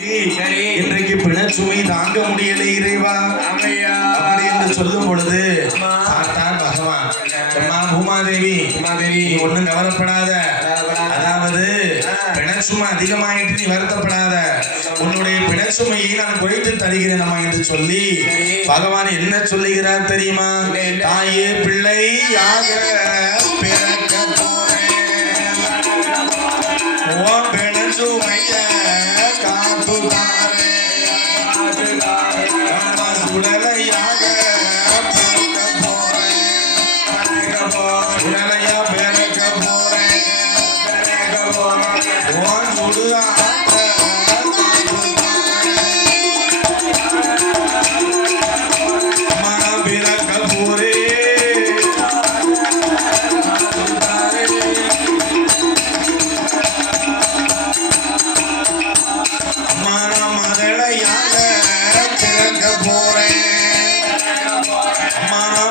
இன்றைக்கு பிணச்சுமை தாங்க முடியல இறைவா அப்படி என்று சொல்லும் பொழுது. பார்த்தார் பகவான் அம்மா பூமாதேவி பூமாதேவி. ஒண்ணும் கவலைப்படாத. அதாவது. பிணச்சுமை அதிகமாயிட்டு நீ வருத்தப்படாத உன்னுடைய பிணச்சுமையை நான் குறைத்து தருகிறேன் அம்மா என்று சொல்லி. பகவான் என்ன சொல்லுகிறார் தெரியுமா? தாயே பிள்ளையாக பிறக்க போறேன் காத்து தாரேன் அம்மா சுடலையாக பிறக்க போறேன் சுடலையா பிறக்க போறேன் உன் சுடு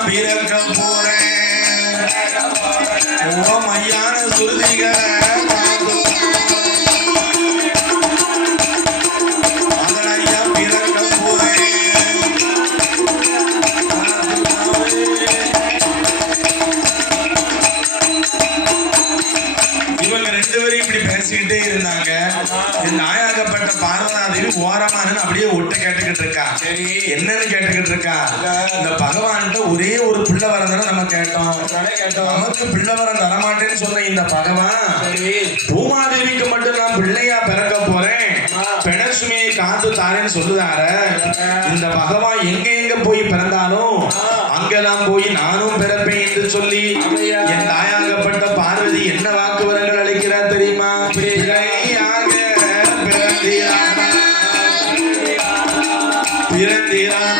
பிறக்க போறேன். ஓ மையான பேசிக்கிட்டே இருந்தாங்க. நாயாகப்பட்ட பார்வதாதேவி ஓரமா நின்னு அப்படியே ஒட்டு கேட்டுக்கிட்டு இருக்கா. என்னன்னு கேட்டுக்கிட்டு இருக்கா? இந்த பகவான்கிட்ட ஒரே ஒரு பிள்ளை வரதானே நம்ம கேட்டோம். நமக்கு பிள்ளை வரம் தரமாட்டேன்னு சொன்ன இந்த பகவான் பூமாதேவிக்கு மட்டும் நான் பிள்ளையா பிறக்க போறேன். பெணசுமையை காத்து தாரேன்னு சொல்லுதார. இந்த பகவான் எங்க எங்க போய் பிறந்தாலும் அங்கெல்லாம் போய் நானும் பிறப்பேன் என்று சொல்லி. என் தாயாகப்பட்ட பார்வதி என்ன வாக்கு பிறந்திரானா பிறந்திரானா